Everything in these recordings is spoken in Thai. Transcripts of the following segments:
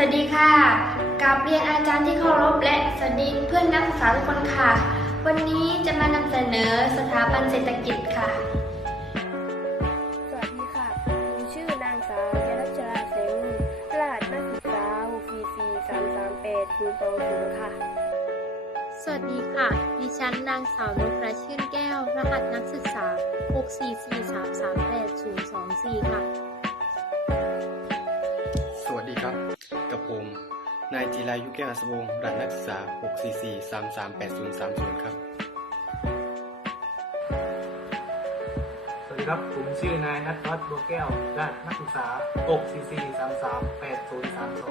วัสดีค่ะกราบเรียนอาจารย์ที่เคารพและสวัสดีเพื่อนนักศึกษาทุกคนค่ะ วันนี้จะมานำเสนอสถาบันเศรษฐกิจค่ะ สวัสดีค่ะผมชื่อนางสาวยรัชราเสงรหัสนักศึกษา6 4 4 3 3 8 0 2 0ค่ะ สวัสดีค่ะ ดิฉันนางสาวนพรัชชื่นแก้ว รหัสนักศึกษา 644338024 ค่ะายจีรายุแก้วอัศวงศ์รหัสนักศึกษา 644338030 ครับ สวัสดีครับ ผมชื่อนายนัทวัฒน์บัวแก้วด้านนักศึกษา 644338030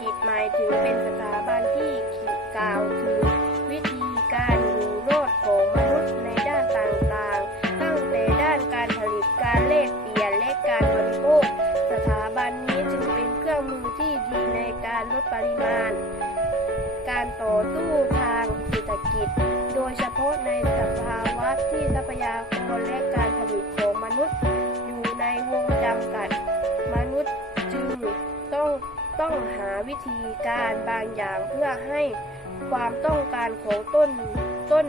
กิจหมายถึงเป็นสถาบันที่กล่าวถึงวิธีการอยู่รอดของมนุษย์ในด้านต่างๆ ตั้งแต่ด้านการผลิตการแลกเปลี่ยนและการบริโภค สถาบันนี้จึงเป็นเครื่องมือที่ดีในการลดปริมาณ การต่อสู้ทางเศรษฐกิจ โดยเฉพาะในสภาวะที่ทรัพยากรและการผลิตของมนุษย์ อยู่ในวงจำกัด ต้องหาวิธีการบางอย่างเพื่อให้ความต้องการของต้นต้น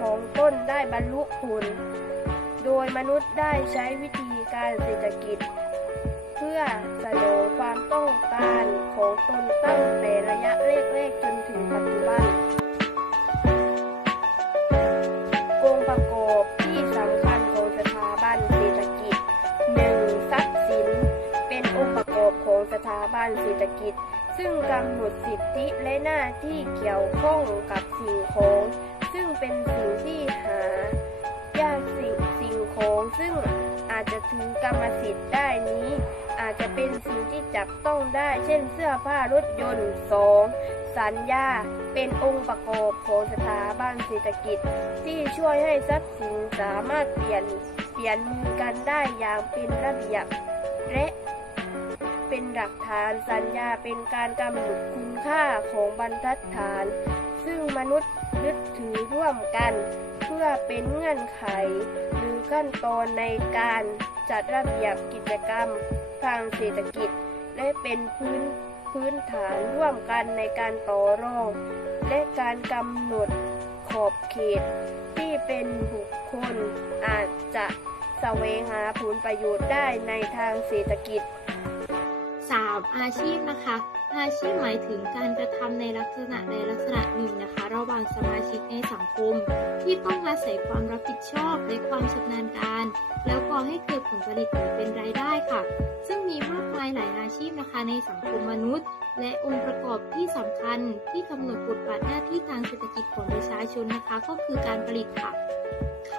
ของต้นได้บรรลุผล โดยมนุษย์ได้ใช้วิธีการเศรษฐกิจ เพื่อสนองความต้องการของตนตั้งแต่ระยะแรกๆจนถึงปัจจุบันองค์ประกอบาบันเศรษฐกิจ ซึ่งกำหนดสิทธิและหน้าที่เกี่ยวข้องกับสิ่งของ ซึ่งเป็นสิ่งที่หายากสิ่งสิ่งของ ซึ่งอาจจะถือกรรมสิทธิ์ได้นี้ อาจจะเป็นสิ่งที่จับต้องได้ เช่นเสื้อผ้ารถยนต์ 2. สัญญาเป็นองค์ประกอบของสถาบันเศรษฐกิจ ที่ช่วยให้ทรัพย์สินสามารถเปลี่ยนเปลี่ยนมือกันได้อย่างเป็นระเบียบและ เป็นหลักฐาน สัญญาเป็นการกำหนดคุณค่าของบรรทัดฐาน ซึ่งมนุษย์ยึดถือร่วมกัน เพื่อเป็นเงื่อนไข หรือขั้นตอนในการจัดระเบียบกิจกรรมทางเศรษฐกิจ และเป็นพื้นพื้นฐานร่วมกันในการต่อรอง และการกำหนดขอบเขต ที่เป็นบุคคลอาจจะแสวงหาผลประโยชน์ได้ในทางเศรษฐกิจ 3. อาชีพนะคะ อาชีพหมายถึงการกระทำในลักษณะใดลักษณะหนึ่งนะคะ ระหว่างสมาชิกในสังคม ที่ต้องอาศัยความรับผิดชอบและความชำนาญการ แล้วก่อให้เกิดผลผลิตหรือเป็นรายได้ค่ะ ซึ่งมีมากมายหลายอาชีพนะคะในสังคมมนุษย์ และองค์ประกอบที่สำคัญที่กำหนดบทบาทหน้าที่ทางเศรษฐกิจของประชาชนนะคะ ก็คือการผลิตค่ะ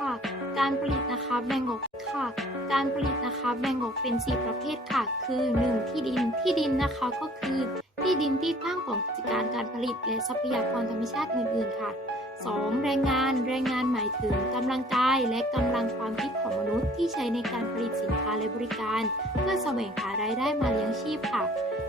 ค่ะ การผลิตนะคะแบ่งออกค่ะ การผลิตนะคะแบ่งออกเป็น 4 ประเภทค่ะ คือ 1. ที่ดิน ที่ดินนะคะก็คือ ที่ดินที่ตั้งของกิจการการผลิตและทรัพยากรธรรมชาติอื่น ๆ ค่ะ 2. แรงงาน แรงงานหมายถึงกำลังกายและกำลังความคิดของมนุษย์ที่ใช้ในการผลิตสินค้าและบริการ เพื่อแสวงหารายได้มาเลี้ยงชีพค่ะ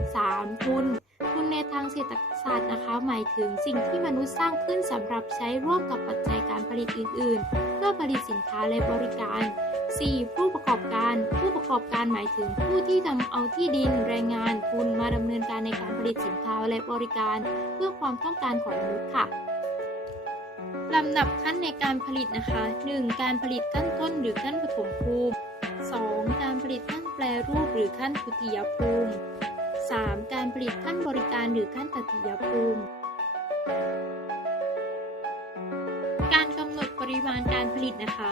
3. ทุนทุนในทางเศรษฐศาสตร์นะคะ หมายถึงสิ่งที่มนุษย์สร้างขึ้นสำหรับใช้ร่วมกับปัจจัย การผลิตอื่น ๆ เพื่อผลิตสินค้าและบริการ 4. ผู้ประกอบการ ผู้ประกอบการหมายถึงผู้ที่นำเอาที่ดินแรงงานทุนมาดำเนินการในการผลิตสินค้าและบริการ เพื่อความต้องการของมนุษย์ค่ะลำดับขั้นในการผลิตนะคะ 1. การผลิตขั้นต้นหรือขั้นปฐมภูมิ 2. การผลิตขั้นแปรรูปหรือขั้นทุติยภูมิ 3. การผลิตขั้นบริการหรือขั้นตติยภูมิ มาณการผลิตนะคะ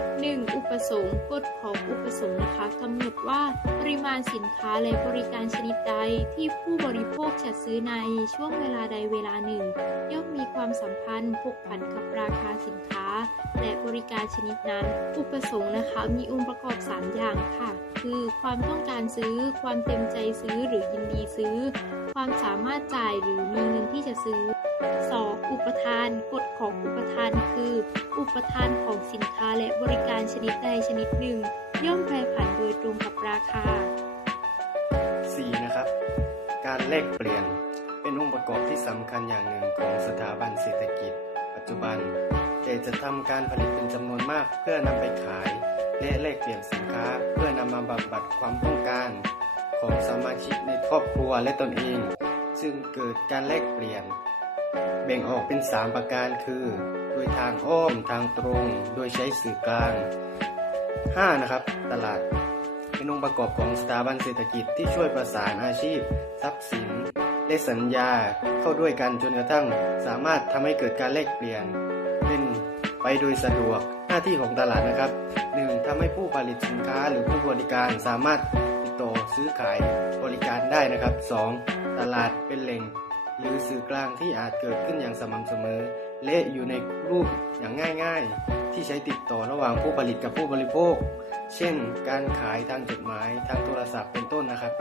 1. อุปสงค์กฎของอุปสงค์นะคะกำหนดว่าปริมาณสินค้าและบริการชนิดใดที่ผู้บริโภคจะซื้อในช่วงเวลาใดเวลาหนึ่ง ย่อมมีความสัมพันธ์ผูกพันกับราคาสินค้า และบริการชนิดนั้น อุปสงค์นะคะมีองค์ประกอบ 3 อย่างค่ะ คือความต้องการซื้อ ความเต็มใจซื้อหรือยินดีซื้อ ความสามารถจ่ายหรือมีเงินที่จะซื้อ 2. อุปทาน กฎของอุปทานคือ อุปทานของสินค้าและบริการชนิดใดชนิดหนึ่ง ย่อมแปรผันโดยตรงกับราคา 4. นะครับ การแลกเปลี่ยนเป็นองค์ประกอบที่สำคัญอย่างหนึ่งของสถาบันเศรษฐกิจ ปัจจุบันแต่จะทำการผลิตเป็นจำนวนมากเพื่อนำไปขาย และแลกเปลี่ยนสินค้าเพื่อนำมาบำบัดความต้องการของสมาชิกในครอบครัวและตนเอง ซึ่งเกิดการแลกเปลี่ยน แบ่งออกเป็น 3 ประการคือ โดยทางอ้อมทางตรง โดยใช้สื่อกลาง 5. นะครับ ตลาด เป็นองค์ประกอบของสถาบันเศรษฐกิจที่ช่วยประสานอาชีพ ทรัพย์สิน และสัญญาเข้าด้วยกันจนกระทั่งสามารถทำให้เกิดการแลกเปลี่ยน เป็นไปโดยสะดวกหน้าที่ของตลาดนะครับ 1. ทำให้ผู้ผลิตสินค้าหรือผู้บริการสามารถติดต่อซื้อขายบริการได้นะครับ 2. ตลาดเป็นแหล่ง หรือสื่อกลางที่อาจเกิดขึ้นอย่างสม่ำเสมอ และอยู่ในรูปอย่างง่าย ๆ ที่ใช้ติดต่อระหว่างผู้ผลิตกับผู้บริโภค เช่น การขายทางจดหมายทางโทรศัพท์เป็นต้นนะครับ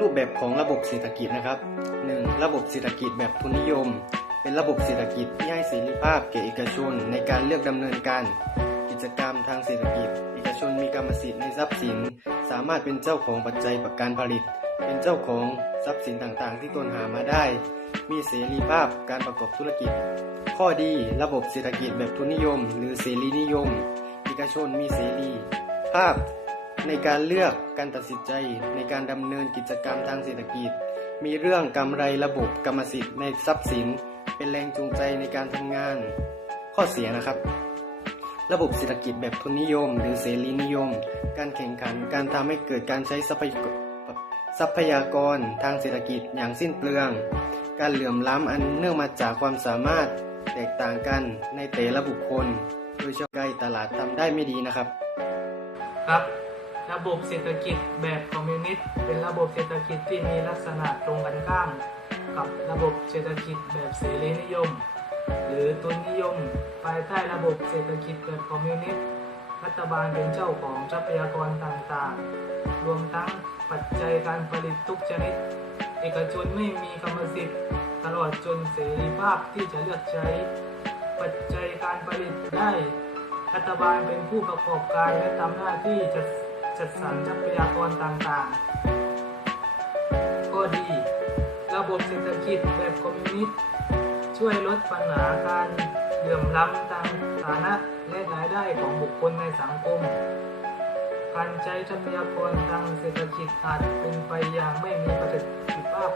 รูปแบบของระบบเศรษฐกิจนะครับ 1. ระบบเศรษฐกิจแบบทุนนิยม เป็นระบบเศรษฐกิจที่ให้เสรีภาพแก่เอกชนในการเลือกดำเนินการ กิจกรรมทางเศรษฐกิจ เอกชนมีกรรมสิทธิ์ในทรัพย์สิน สามารถเป็นเจ้าของปัจจัยประการผลิต เป็นเจ้าของทรัพย์สินต่างๆ ที่ตนหามาได้ มีเสรีภาพการประกอบธุรกิจ ข้อดีระบบเศรษฐกิจแบบทุนนิยม หรือเสรีนิยมเอกชนมีเสรี ภาพในการเลือกการตัดสินใจในการดำเนินกิจกรรมทางเศรษฐกิจ มีเรื่องกำไรระบบกรรมสิทธิ์ในทรัพย์สิน เป็นแรงจูงใจในการทำงาน ข้อเสียนะครับ ระบบเศรษฐกิจแบบทุนนิยม หรือเสรีนิยม การแข่งขัน การทำให้เกิดการใช้ทรัพยากรทรัพยากรทางเศรษฐกิจอย่างสิ้นเปลือง การเหลื่อมล้ำอันเนื่องมาจากความสามารถแตกต่างกันในแต่ละบุคคล โดยเฉพาะใกล้ตลาดทำได้ไม่ดีนะครับ ครับ ระบบเศรษฐกิจแบบคอมมิวนิสต์เป็นระบบเศรษฐกิจที่มีลักษณะตรงกันข้ามกับระบบเศรษฐกิจแบบเสรีนิยม หรือทุนนิยม ภายใต้ระบบเศรษฐกิจแบบคอมมิวนิสต์รัฐบาลเป็นเจ้าของทรัพยากรต่างๆ รวมทั้งปัจจัยการผลิตทุกชนิด เอกชนไม่มีกรรมสิทธิ์ ตลอดจนเสรีภาพที่จะเลือกใช้ ปัจจัยการผลิตได้ รัฐบาลเป็นผู้ประกอบการและทำหน้าที่จัดจัดสรรทรัพยากรต่างๆ ข้อดี ระบบเศรษฐกิจแบบคอมมิวนิสต์ ช่วยลดปัญหาการเหลื่อมล้ำทางฐานะและรายได้ของบุคคลในสังคม การใช้ทรัพยากรทางเศรษฐกิจอาจเป็นไปอย่างไม่มีประสิทธิภาพ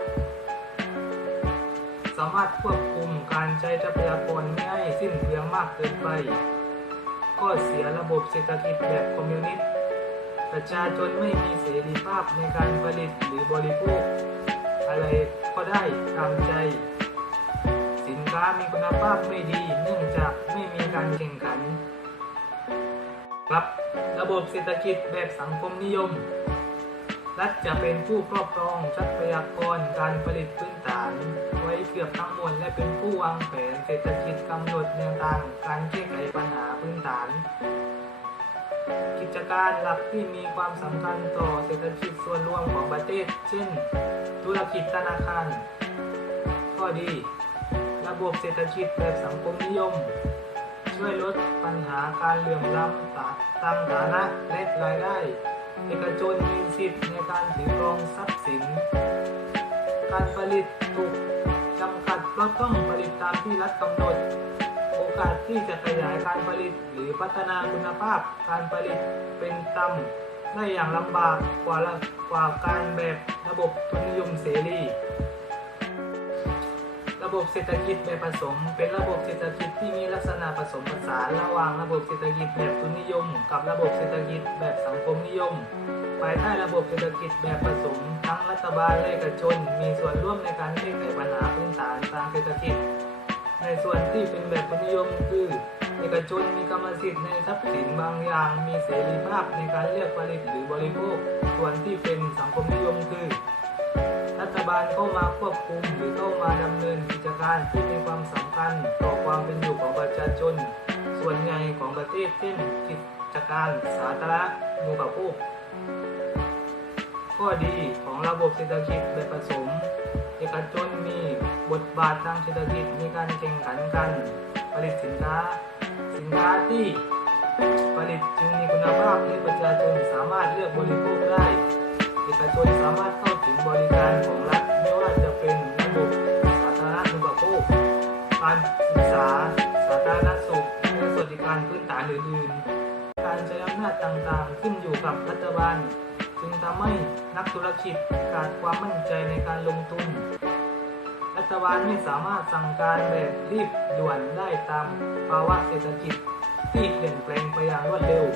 สามารถควบคุมการใช้ทรัพยากรไม่ให้สิ้นเปลืองมากเกินไปข้อเสียระบบเศรษฐกิจแบบคอมมิวนิสต์ ประชาชนไม่มีเสรีภาพในการผลิตหรือบริโภค อะไรก็ได้ตามใจ ค้ามีคุณภาพไม่ดี เนื่องจากไม่มีการแข่งขัน ครับระบบเศรษฐกิจแบบสังคมนิยม รัฐจะเป็นผู้ครอบครองทรัพยากรการผลิตพื้นฐาน ไว้เกือบทั้งหมดและเป็นผู้วางแผนเศรษฐกิจกำหนดแนวทางการแก้ไขปัญหาพื้นฐาน กิจการหลักที่มีความสำคัญต่อเศรษฐกิจส่วนรวมของประเทศ เช่น ธุรกิจธนาคารข้อดี ระบบเศรษฐกิจแบบสังคมนิยม ช่วยลดปัญหาการเหลื่อมล้ำตาทางฐานะและรายได้ เอกชนมีสิทธิ์ในการถือครองทรัพย์สิน การผลิตถูกจำกัดเพราะต้องผลิตตามที่รัฐกำหนด โอกาสที่จะขยายการผลิตหรือพัฒนาคุณภาพการผลิตเป็นต่ำได้อย่างลำบากกว่ากว่าการแบบระบบทุนนิยมเสรี ระบบเศรษฐกิจแบบผสม เป็นระบบเศรษฐกิจที่มีลักษณะผสมผสานระหว่างระบบเศรษฐกิจแบบทุนนิยม กับระบบเศรษฐกิจแบบสังคมนิยม ภายใต้ระบบเศรษฐกิจแบบผสม ทั้งรัฐบาลและเอกชน มีส่วนร่วมในการแก้ไขปัญหาพื้นฐานทางเศรษฐกิจ ในส่วนที่เป็นแบบทุนนิยมคือเอกชนมีกรรมสิทธิ์ในทรัพย์สินบางอย่าง มีเสรีภาพในการเลือกผลิตหรือบริโภค ส่วนที่เป็นสังคมนิยมคือ รัฐบาลเข้ามาควบคุมหรือเข้ามาดำเนินกิจการที่มีความสำคัญต่อความเป็นอยู่ของประชาชน ส่วนใหญ่ของประเทศเช่นกิจการสาธารณมูลโภคข้อดีของระบบเศรษฐกิจแบบผสมเอกชนมีบทบาททางเศรษฐกิจในการแข่งขันกัน ผลิตสินค้า สินค้าที่ผลิตจึงมีคุณภาพและอกบริโภคได้ เอกชนสามารถเข้าถึงบริการของรัฐไม่ว่าจะเป็นระบบสาธารณูปโภคการศึกษา สาธารณสุขและสวัสดิการพื้นฐานอื่นๆ การใช้อำนาจต่างๆ ขึ้นอยู่กับรัฐบาล จึงทำให้นักธุรกิจขาดความมั่นใจในการลงทุน รัฐบาลไม่สามารถสั่งการแบบรีบด่วนได้ตามภาวะเศรษฐกิจที่เปลี่ยนแปลงไปอย่างรวดเร็ว